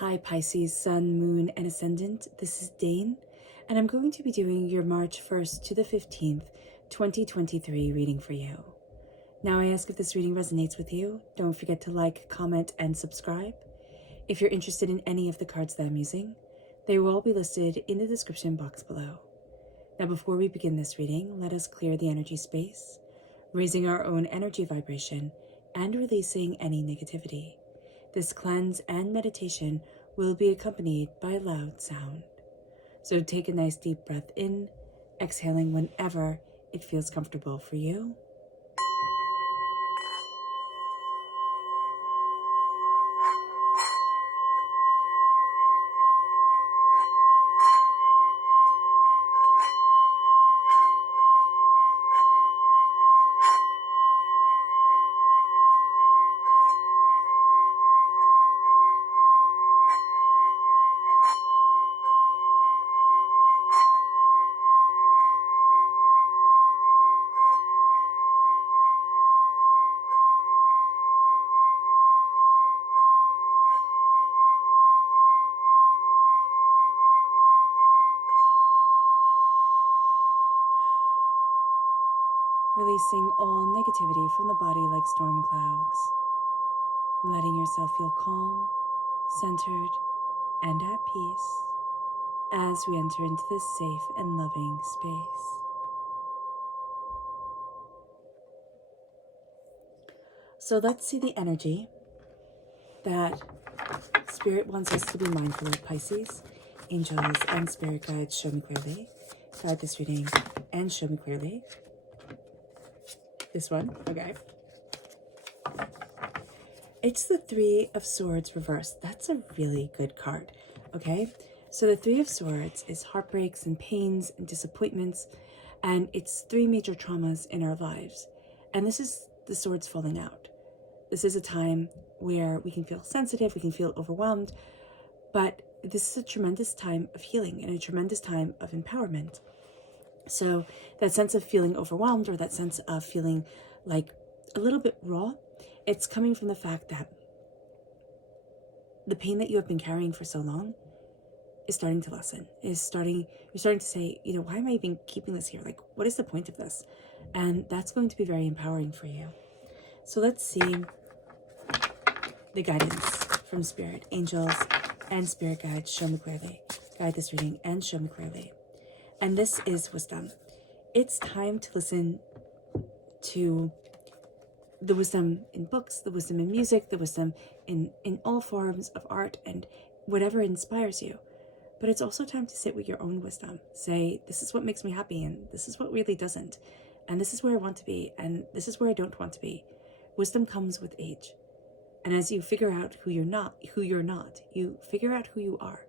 Hi Pisces, Sun, Moon, and Ascendant. This is Dane, and I'm going to be doing your March 1st to the 15th, 2023 reading for you. Now I ask if this reading resonates with you, don't forget to like, comment, and subscribe. If you're interested in any of the cards that I'm using, they will all be listed in the description box below. Now before we begin this reading, let us clear the energy space, raising our own energy vibration and releasing any negativity. This cleanse and meditation will be accompanied by a loud sound. So take a nice deep breath in, exhaling whenever it feels comfortable for you. Releasing all negativity from the body like storm clouds. Letting yourself feel calm, centered, and at peace as we enter into this safe and loving space. So let's see the energy that Spirit wants us to be mindful of, Pisces. Angels and Spirit guides, show me clearly. Guide this reading and show me clearly. This one, okay. It's the Three of Swords reversed. That's a really good card, okay? So the Three of Swords is heartbreaks and pains and disappointments, and it's three major traumas in our lives. And this is the swords falling out. This is a time where we can feel sensitive, we can feel overwhelmed, but this is a tremendous time of healing and a tremendous time of empowerment. So that sense of feeling overwhelmed, or that sense of feeling like a little bit raw, it's coming from the fact that the pain that you have been carrying for so long is starting to lessen. You're starting to say, why am I even keeping this here? Like, what is the point of this? And that's going to be very empowering for you. So let's see the guidance from Spirit, Angels, and Spirit guides, show me clearly. Guide this reading and show me clearly. And this is wisdom. It's time to listen to the wisdom in books, the wisdom in music, the wisdom in all forms of art and whatever inspires you. But it's also time to sit with your own wisdom. Say, this is what makes me happy, and this is what really doesn't. And this is where I want to be, and this is where I don't want to be. Wisdom comes with age. And as you figure out who you're not, you figure out who you are.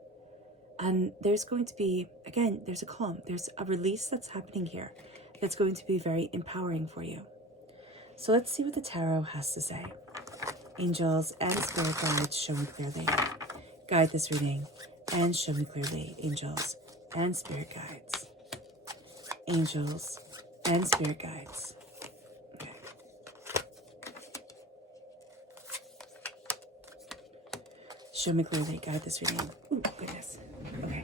And there's going to be, again, there's a calm, there's a release that's happening here that's going to be very empowering for you. So let's see what the tarot has to say. Angels and Spirit guides, show me clearly. Guide this reading and show me clearly. Angels and Spirit guides. Angels and Spirit guides. Okay. Show me clearly. Guide this reading. Ooh, goodness. Okay.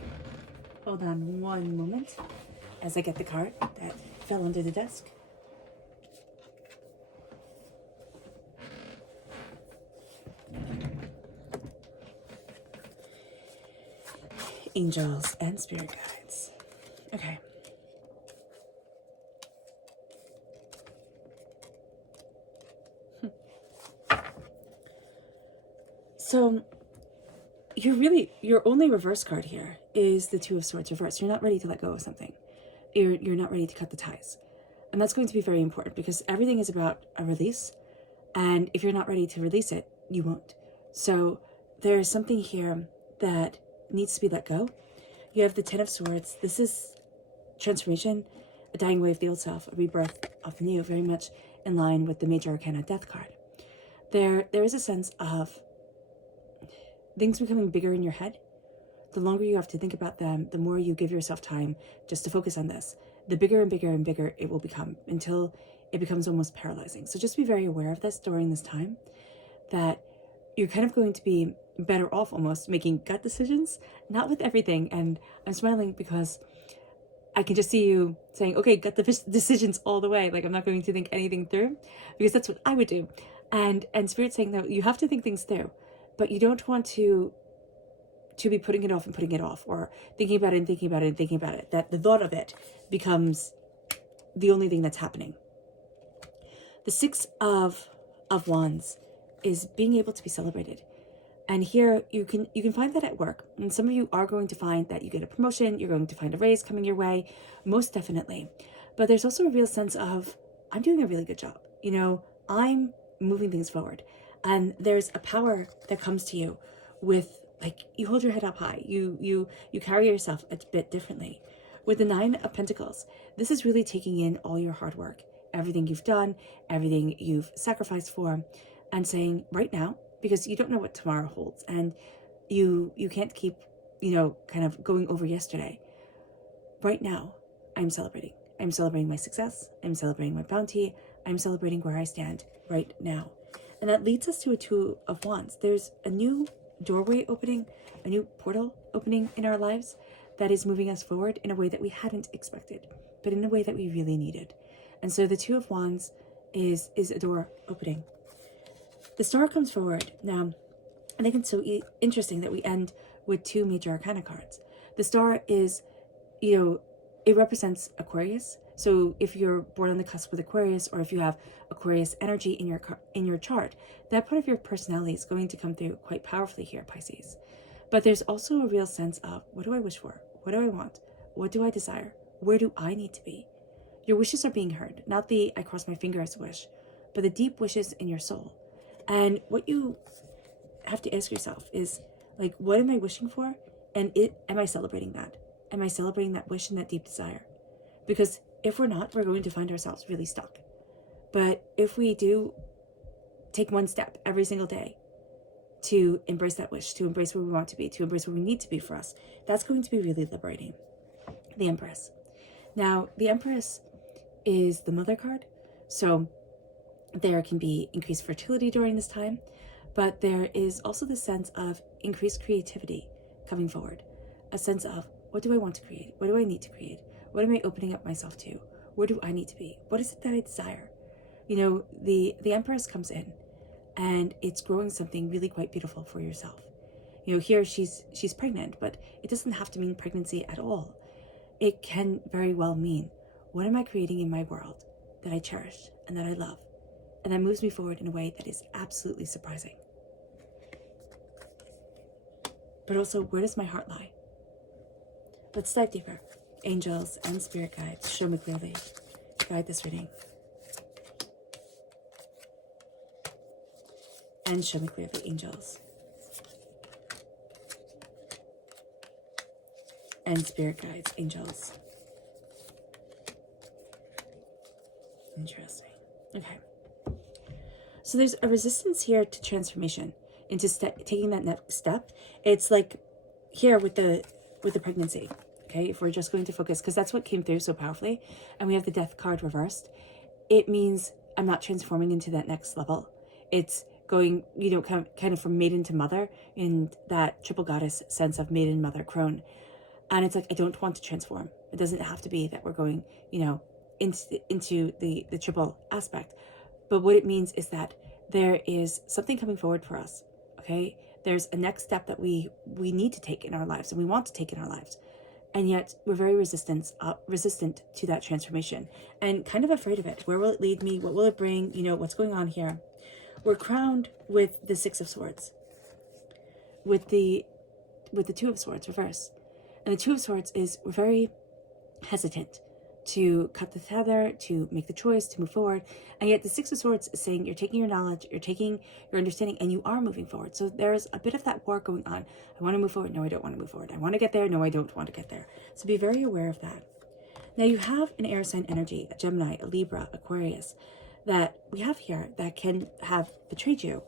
Hold on one moment as I get the card that fell under the desk. Angels and Spirit guides. Okay. So your only reverse card here is the Two of Swords reversed. You're not ready to let go of something. You're not ready to cut the ties. And that's going to be very important because everything is about a release. And if you're not ready to release it, you won't. So there's something here that needs to be let go. You have the Ten of Swords. This is transformation, a dying away of the old self, a rebirth of the new, very much in line with the Major Arcana Death card. There is a sense of things becoming bigger in your head. The longer you have to think about them, the more you give yourself time just to focus on this, the bigger and bigger and bigger it will become until it becomes almost paralyzing. So just be very aware of this during this time, that you're kind of going to be better off almost making gut decisions, not with everything. And I'm smiling because I can just see you saying, okay, gut the decisions all the way. Like, I'm not going to think anything through, because that's what I would do. And Spirit's saying that you have to think things through, but you don't want to be putting it off and putting it off, or thinking about it and thinking about it and thinking about it, that the thought of it becomes the only thing that's happening. The Six of Wands is being able to be celebrated. And here you can find that at work. And some of you are going to find that you get a promotion, you're going to find a raise coming your way, most definitely. But there's also a real sense of, I'm doing a really good job. You know, I'm moving things forward. And there's a power that comes to you with, like, you hold your head up high. You carry yourself a bit differently. With the Nine of Pentacles, this is really taking in all your hard work, everything you've done, everything you've sacrificed for, and saying, right now, because you don't know what tomorrow holds, and you can't keep, you know, kind of going over yesterday. Right now, I'm celebrating. I'm celebrating my success. I'm celebrating my bounty. I'm celebrating where I stand right now. And that leads us to a Two of Wands. There's a new doorway opening, a new portal opening in our lives that is moving us forward in a way that we hadn't expected, but in a way that we really needed. And so the Two of Wands is a door opening. The Star comes forward. Now, I think it's so interesting that we end with two major arcana cards. The Star is, you know, it represents Aquarius. So if you're born on the cusp with Aquarius, or if you have Aquarius energy in your chart, that part of your personality is going to come through quite powerfully here, Pisces. But there's also a real sense of, what do I wish for? What do I want? What do I desire? Where do I need to be? Your wishes are being heard, not the I cross my fingers wish, but the deep wishes in your soul. And what you have to ask yourself is, like, what am I wishing for? And am I celebrating that? Am I celebrating that wish and that deep desire? Because if we're not, we're going to find ourselves really stuck. But if we do take one step every single day to embrace that wish, to embrace where we want to be, to embrace where we need to be for us, that's going to be really liberating. The Empress. Now, the Empress is the mother card. So there can be increased fertility during this time, but there is also the sense of increased creativity coming forward. A sense of, what do I want to create? What do I need to create? What am I opening up myself to? Where do I need to be? What is it that I desire? You know, the Empress comes in, and it's growing something really quite beautiful for yourself. You know, here she's pregnant, but it doesn't have to mean pregnancy at all. It can very well mean, what am I creating in my world that I cherish and that I love, and that moves me forward in a way that is absolutely surprising? But also, where does my heart lie? Let's dive deeper. Angels and spirit guides, show me clearly. Guide this reading. And show me clearly, angels. And spirit guides, angels. Interesting. Okay. So there's a resistance here to transformation, into taking that next step. It's like here with the pregnancy. Okay, if we're just going to focus, because that's what came through so powerfully, and we have the Death card reversed, it means I'm not transforming into that next level. It's going, you know, kind of from maiden to mother, in that triple goddess sense of maiden, mother, crone. And it's like, I don't want to transform. It doesn't have to be that we're going, you know, into the triple aspect. But what it means is that there is something coming forward for us, okay? There's a next step that we need to take in our lives, and we want to take in our lives. And yet we're very resistant to that transformation, and kind of afraid of it. Where will it lead me? What will it bring? You know, what's going on here? We're crowned with the Six of Swords, with the Two of Swords reverse. And the Two of Swords is, we're very hesitant to cut the tether, to make the choice, to move forward. And yet the Six of Swords is saying, you're taking your knowledge, you're taking your understanding, and you are moving forward. So there's a bit of that war going on. I want to move forward. No, I don't want to move forward. I want to get there. No, I don't want to get there. So be very aware of that. Now you have an air sign energy, a Gemini, a Libra, Aquarius, that we have here that can have betrayed you,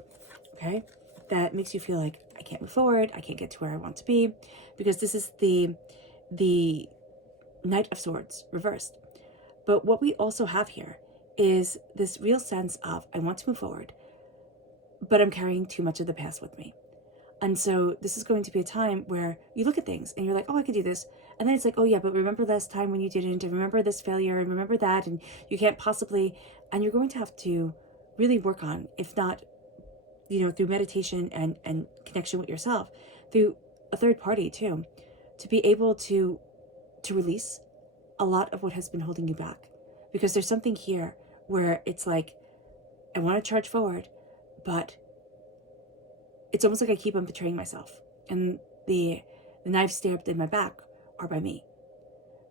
okay? That makes you feel like, I can't move forward. I can't get to where I want to be, because this is the Knight of Swords reversed. But what we also have here is this real sense of, I want to move forward, but I'm carrying too much of the past with me. And so this is going to be a time where you look at things and you're like, oh, I could do this. And then it's like, oh yeah, but remember last time when you didn't, and remember this failure, and remember that, and you can't possibly, and you're going to have to really work on, if not, through meditation and connection with yourself, through a third party too, to be able to release a lot of what has been holding you back. Because there's something here where it's like, I want to charge forward, but it's almost like I keep on betraying myself. And the knives stabbed in my back are by me.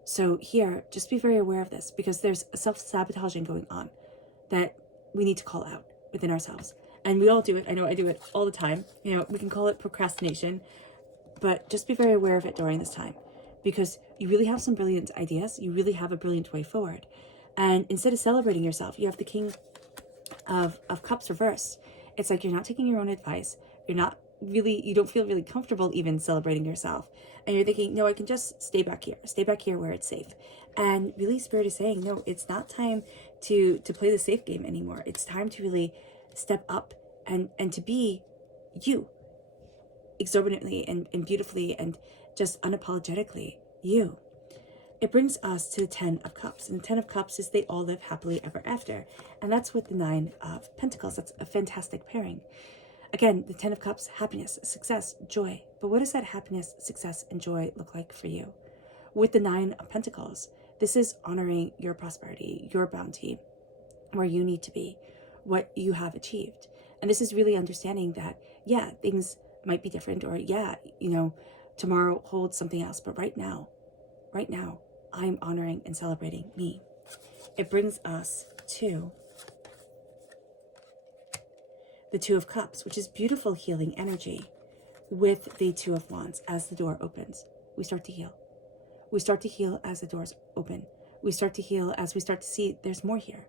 So here, just be very aware of this, because there's a self-sabotaging going on that we need to call out within ourselves. And we all do it. I know I do it all the time. We can call it procrastination, but just be very aware of it during this time, because you really have some brilliant ideas. You really have a brilliant way forward. And instead of celebrating yourself, you have the King of Cups reversed. It's like you're not taking your own advice. You don't feel really comfortable even celebrating yourself. And you're thinking, no, I can just stay back here where it's safe. And really Spirit is saying, no, it's not time to play the safe game anymore. It's time to really step up and to be you, exorbitantly and beautifully and just unapologetically you. It brings us to the 10 of Cups. And the 10 of Cups is they all live happily ever after. And that's with the 9 of Pentacles. That's a fantastic pairing. Again, the 10 of Cups, happiness, success, joy. But what does that happiness, success, and joy look like for you? With the 9 of Pentacles, this is honoring your prosperity, your bounty, where you need to be, what you have achieved. And this is really understanding that, yeah, things might be different, or yeah, tomorrow holds something else. But right now, I'm honoring and celebrating me. It brings us to the 2 of Cups, which is beautiful healing energy. With the 2 of Wands, as the door opens, we start to heal. We start to heal as the doors open. We start to heal as we start to see there's more here.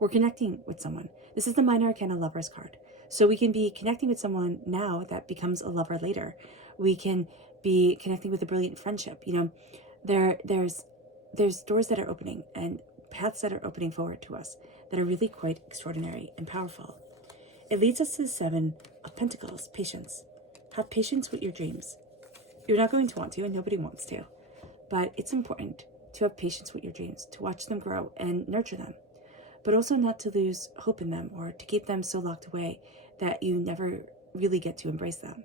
We're connecting with someone. This is the Minor Arcana Lovers card. So we can be connecting with someone now that becomes a lover later. We can be connecting with a brilliant friendship. There's doors that are opening and paths that are opening forward to us that are really quite extraordinary and powerful. It leads us to the 7 of Pentacles, patience. Have patience with your dreams. You're not going to want to, and nobody wants to, but it's important to have patience with your dreams, to watch them grow and nurture them, but also not to lose hope in them or to keep them so locked away that you never really get to embrace them.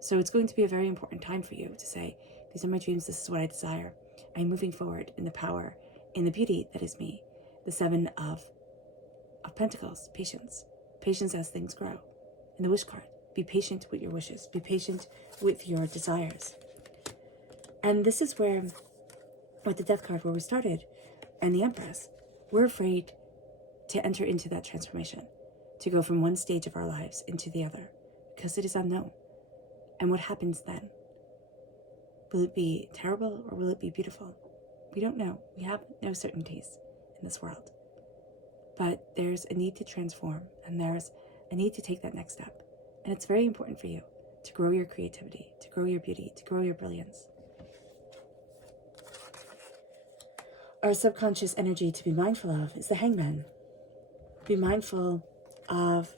So it's going to be a very important time for you to say, these are my dreams, this is what I desire. I'm moving forward in the power, in the beauty that is me. The 7 of Pentacles, patience. Patience as things grow. And the wish card, be patient with your wishes. Be patient with your desires. And this is where, with the Death card where we started, and the Empress, we're afraid to enter into that transformation, to go from one stage of our lives into the other, because it is unknown. And what happens then? Will it be terrible or will it be beautiful? We don't know. We have no certainties in this world. But there's a need to transform, and there's a need to take that next step. And it's very important for you to grow your creativity, to grow your beauty, to grow your brilliance. Our subconscious energy to be mindful of is the Hangman. Be mindful of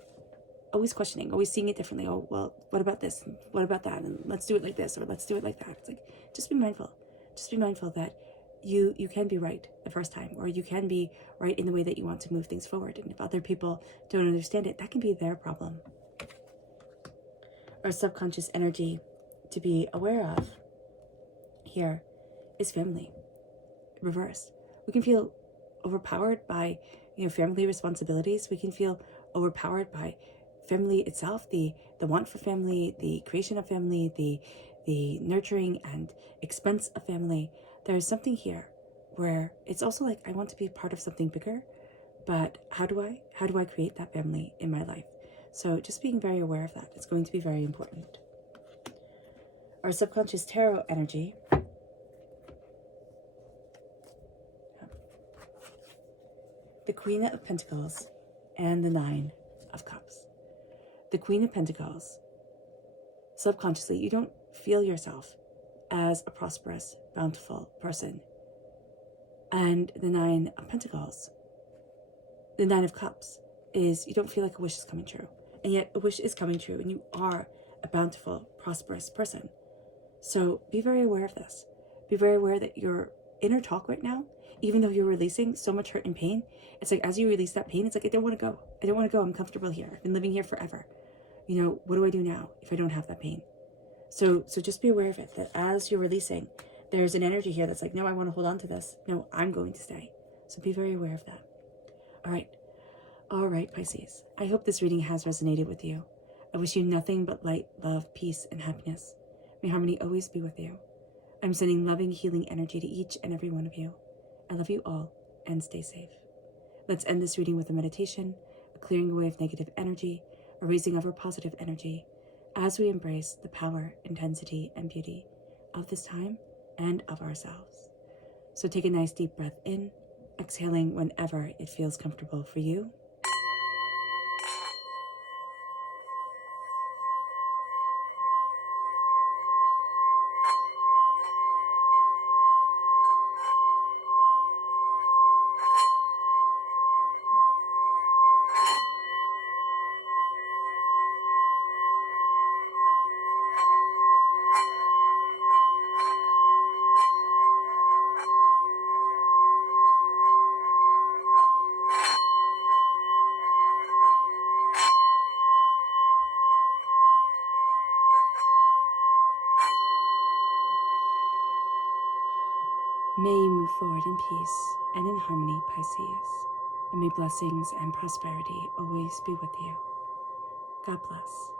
always questioning, always seeing it differently. Oh, well, what about this? And what about that? And let's do it like this, or let's do it like that. It's like, just be mindful. Just be mindful that you can be right the first time, or you can be right in the way that you want to move things forward. And if other people don't understand it, that can be their problem. Our subconscious energy to be aware of here is family, reversed. We can feel overpowered by, family responsibilities. We can feel overpowered by family itself, the want for family, the creation of family, the nurturing and expense of family. There's something here where it's also like, I want to be part of something bigger, but how do I create that family in my life? So just being very aware of that is going to be very important. Our subconscious tarot energy. The Queen of Pentacles and the 9 of Cups. The Queen of Pentacles. Subconsciously, you don't feel yourself as a prosperous, bountiful person. And the 9 of Pentacles, the 9 of Cups, is you don't feel like a wish is coming true. And yet a wish is coming true, and you are a bountiful, prosperous person. So be very aware of this. Be very aware that your inner talk right now, even though you're releasing so much hurt and pain, it's like as you release that pain, it's like, I don't want to go. I don't want to go. I'm comfortable here. I've been living here forever. You know, what do I do now if I don't have that pain? So just be aware of it, that as you're releasing, there's an energy here that's like, no, I want to hold on to this. No, I'm going to stay. So be very aware of that. All right, Pisces. I hope this reading has resonated with you. I wish you nothing but light, love, peace, and happiness. May harmony always be with you. I'm sending loving, healing energy to each and every one of you. I love you all, and stay safe. Let's end this reading with a meditation, a clearing away of negative energy, a raising of our positive energy, as we embrace the power, intensity, and beauty of this time and of ourselves. So take a nice deep breath in, exhaling whenever it feels comfortable for you. May you move forward in peace and in harmony, Pisces, and may blessings and prosperity always be with you. God bless.